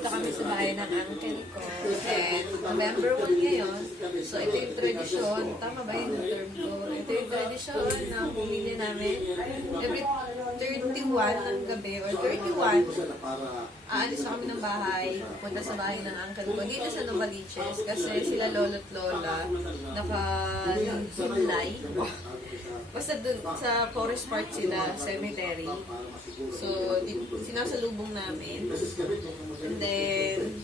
nandito kami sa bahay ng uncle ko. And November 1 ngayon. So ito yung tradisyon. Tama ba yung term ko? Ito yung tradisyon na pumili namin. Every 31 ng gabi or 31, aalis na kami ng bahay. Punta sa bahay ng uncle ko. Dito sa Novaliches. Kasi sila lolo't lola naka-July. Basta dun sa forest part sila, cemetery. So, sinasalubong namin. And then,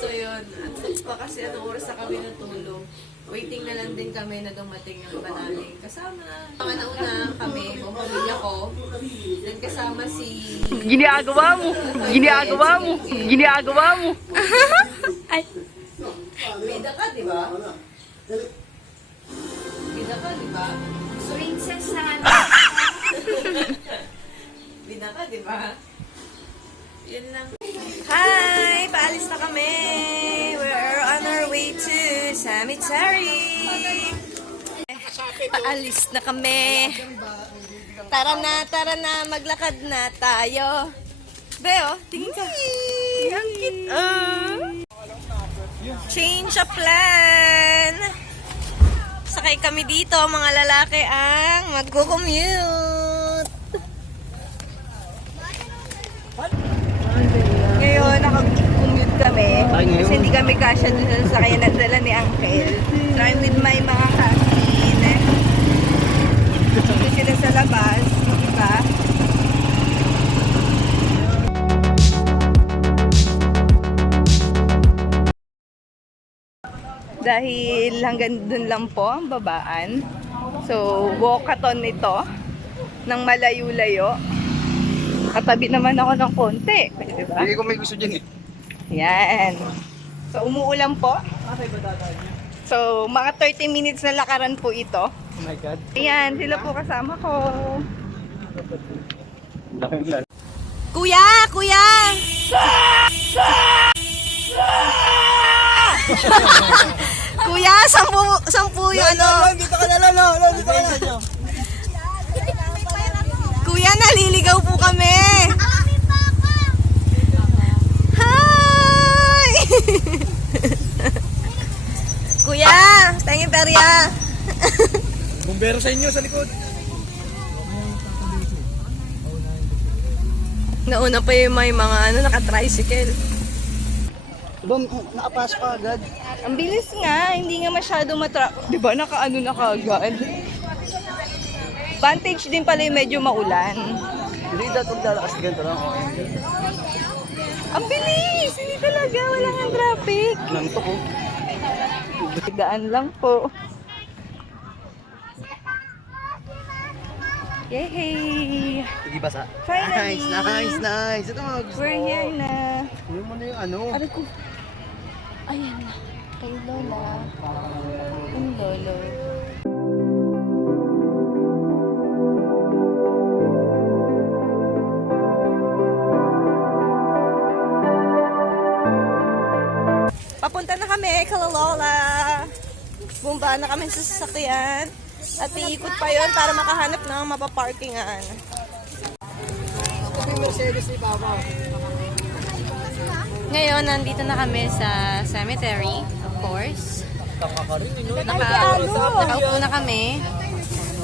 so yun, pa kasi anong oras na kami natulog. Waiting na lang din kami na dumating yung iba namin kasama. Mga nauna kami, buong pamilya ko. Then kasama si... Ginagawa mo! Ginagawa mo! Ginagawa mo! Ay! Bida ka, di ba? Bida ka, di ba? Princess na ano. Bida ka, di ba? Yun lang. Hi! Paalis na kami! We're on our way to cemetery! Paalis na kami! Tara na! Maglakad na tayo! Beo, tingin ka! Ang cute! Change of plan! Sakay kami dito, mga lalaki ang magko-commute! Ngayon, naka-commute kami. Kasi hindi kami kasya dun sa sasakyan na dala ni Uncle. So, I'm with my mga cousin. Dito sila sa labas. Diba? Dahil hanggang dun lang po ang babaan. So, walkathon ito ng malayo-layo. Katabi naman ako ng konti. Diba? Hindi ko may gusto dyan eh. Yan. So, umuulan po. So, mga 30 minutes na lakaran po ito. Oh my God. Ayan, sila po kasama ko. Laking lan. Kuya! Kuya! Kuya, sampu yung ano. Dito ka na lang, dito ka na. Kuya, naliligaw po kami. Hi! Kuya, tangin perya. Bumbero sa inyo sa likod. Nauna pa yung may mga naka-tricycle. Bum, nakapas pa agad. Ang bilis nga, hindi nga masyado Di ba naka-ano na kaagad? Vantage din pala yung medyo maulan. Hindi dapat lalakas ganito lang. Ang bilis! Hindi talaga, wala nga traffic. Nantok ko. Gaan lang po. Yay! Sige basa. Finally! Nice. Ito mga gusto We're here na. Ano mo na yung ano? Aray ko. Ayan na. Kay Lola. Yung lolo. Papunta na kami kay Lola. Bumaba na kami sa sasakyan. At iikot pa yon para makahanap ng mapaparkingan. Ito yung Mercedes ni Papa. Ngayon, nandito na kami sa cemetery, of course. Nakaupo na kami.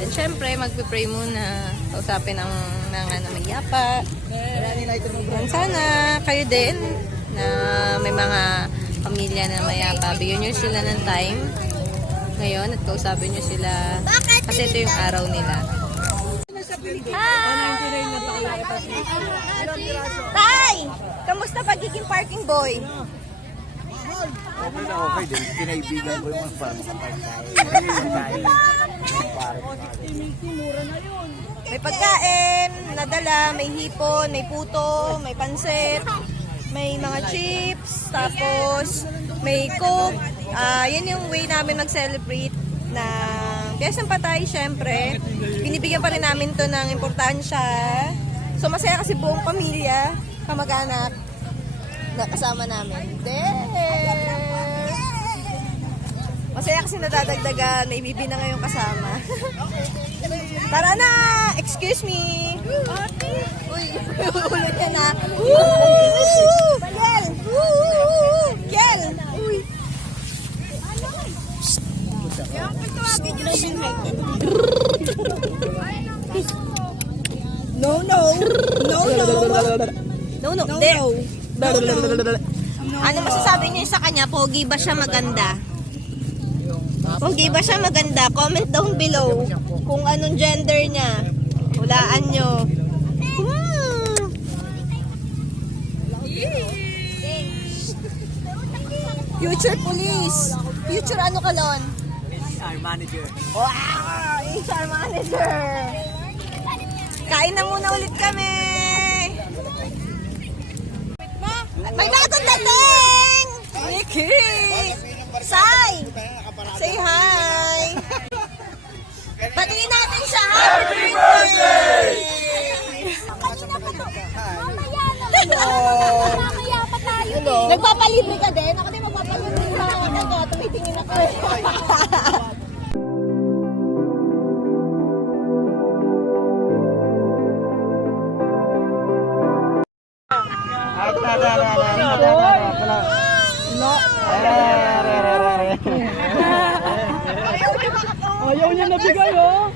Then, syempre, magpipray muna. Kausapin ng mayapa. Then, sana kayo din na may mga pamilya na mayapa. Bigyan nyo sila ng time ngayon at kausapin nyo sila kasi ito yung araw nila. Hi! Tay! Kamusta pagiging parking boy? Okay na okay din. Kinaibigan ko yung mga fans. May pagkain, nadala, may hipon, may puto, may pansit, may mga chips, tapos may coke. Yun yung way namin mag-celebrate ng Piesang Patay, syempre. Binibigyan pa rin namin to ng importansya. So masaya kasi buong pamilya, kamag-anak, na kasama namin. There! Masaya kasi nadadagdagan. May bibi na ngayong kasama. Tara na! Excuse me! Uy, ulit yan na. Kiel! Kiel! Uy! No, no. No, no. No, no. There. Ano masasabi niyo sa kanya? Pogi ba siya maganda? Pogi ba siya maganda? Comment down below kung anong gender niya. Hulaan nyo. Future police. Future ano ka lon? HR manager. Wow! HR manager. Kain na muna ulit kami. May bagong dating! Nikki! Sai! Say hi! Batiin natin siya! Happy birthday! Mamaya pa tayo. Nagpapalibre ka din? Ako din magpapalibre sa akin. Tumitingin ako. Ayaw niya nabigay, oh.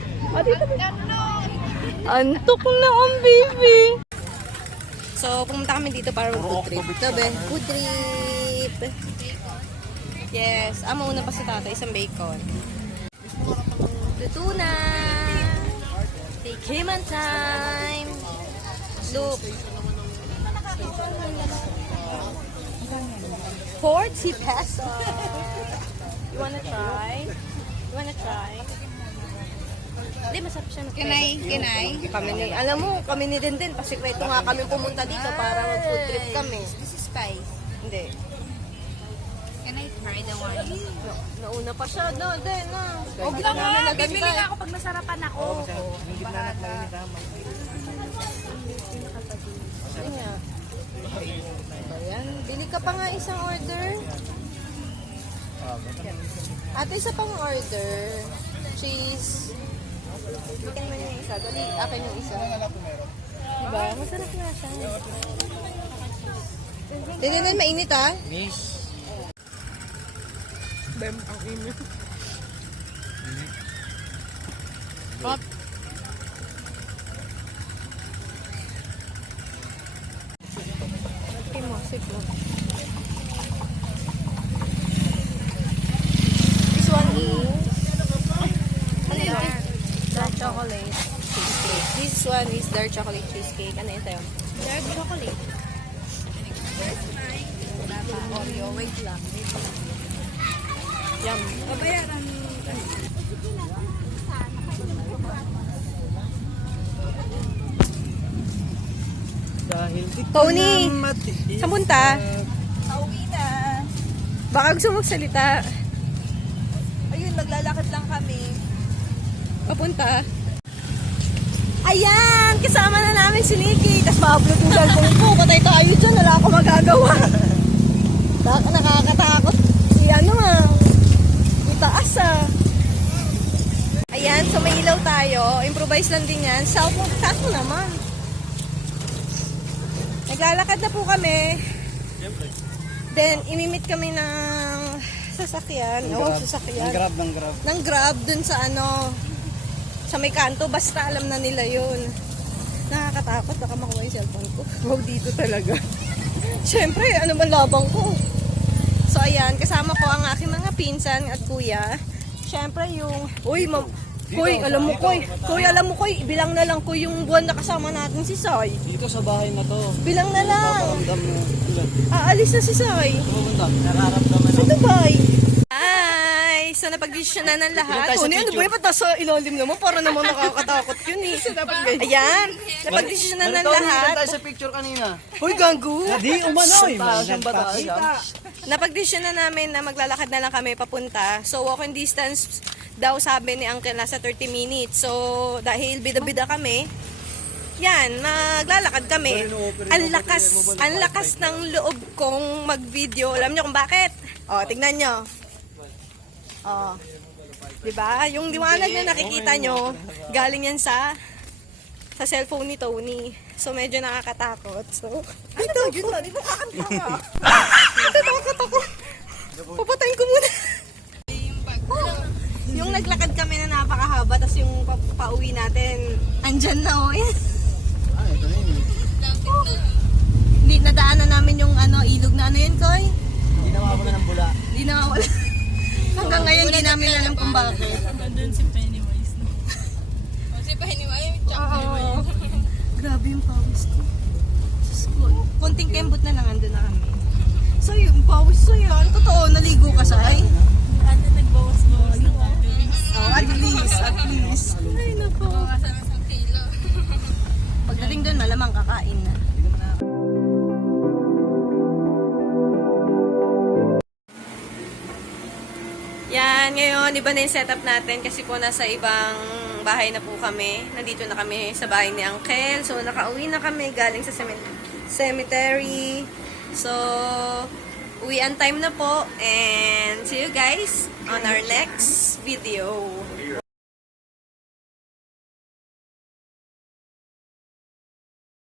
Antok na ang baby. So, pumunta kami dito para mag-food trip. Sabi, food trip. Yes. Mauna pa si tatay, isang bacon. Luto na. Take him on time. Look. 40 pesos. You wanna try? You wanna try? Hindi, masarap siya. Kinay? Kami ni, alam mo, kami ni din, pasikreto nga kami pumunta dito para mag-food trip kami. This is spice. Hindi. Can I try the one? Nauna pa siya, no, din, no. Huwag lang nga. Bibili nga ako pag nasarapan ako. Ayan. Ayan. Bili ka pa nga isang order. Ate, isa pang order. Cheese. Bikin mo yung isa. Dali, akin yung isa. Diba? Masarap nga siya. Hindi, mainit ah. Miss. Bem, ang init. This one is dark chocolate cheesecake. This one is dark chocolate cheesecake. Ano yun tayo? Dark chocolate. Oreo. Wait lang. Yum. Babayaran. Dahil di Tony! Saan punta? Pauwi na. Baka gusto magsalita. Ayun, maglalakad lang kami. Papunta. Ayan! Kasama na namin si Nikki. Tapos pa-upload yung cellphone ko. Patay tayo dyan. Wala ako magagawa. Nakakatakot. Si ano ah. Itaas ah. Ayan. So may ilaw tayo. Improvise lang din yan. Cellphone. Taas mo naman. Naglalakad na po kami. Then, imimit kami ng sasakyan. Sasakyan. ng grab. Ng Grab dun sa ano, sa may kanto. Basta alam na nila yun. Nakakatakot. Baka makuha yung cellphone ko. Wow, dito talaga. Siyempre, ano man labang ko. So, ayan. Kasama ko ang aking mga pinsan at kuya. Siyempre, yung... Uy, Koy, alam mo, Koy. Bilang na lang ko yung buwan na kasama natin si Sai. Dito sa bahay na to. Bilang na lang. Paparamdam mo. Ilan? Aalis na si Sai. Pupunta. Nakaramdaman Sa Dubai. Hi! So, napag-desisyon na ng lahat. Ilan tayo sa Ano picture? ba yung sa ilalim naman? Para naman nakakatakot yun eh. Ayan. Napag-desisyon na ng lahat. tayo sa picture kanina. Uy, gago! Di umanoy. Saan ba tayo? Napag-desisyon na namin na maglalakad na lang kami papunta. So, walking distance daw sabi ni Uncle nasa 30 minutes. So, dahil bida-bida kami, yan, maglalakad kami. Ang lakas ng loob kong mag-video. Alam niyo kung bakit? O, tignan niyo. Oh. 'Di ba? Yung liwanag na nakikita nyo, galing yan sa cellphone ni Tony. So medyo nakakatakot. So, ito yun na, di ba kakanta? Natakot ako. Papatayin ko muna. Yung naglakad kami na napakahaba, tapos yung pauwi natin, andyan na oh. Hindi, nadaanan namin yung ilog na ano yun, Koy? Hindi na mawala ng bula. Hindi na mawala. Hanggang ngayon, hindi namin alam kung bakit. Doon si Pennywise. Si Pennywise, Oo. Grabe yung pawis ko. Diyos ko. Konting kembot na lang, andun na kami. So yung pawis ko yan. Totoo, naligo ka sa ay. Ano nagbawas-bawas ng calories? Oh, at least, at least. Ay, nako. Bawasan ng 1 kilo. Pagdating doon, malamang kakain na. Yan, ngayon, iba na yung setup natin kasi po nasa ibang bahay na po kami. Nandito na kami sa bahay ni Uncle. So, nakauwi na kami galing sa cemetery. So, uwian time na po. And see you guys on our next video.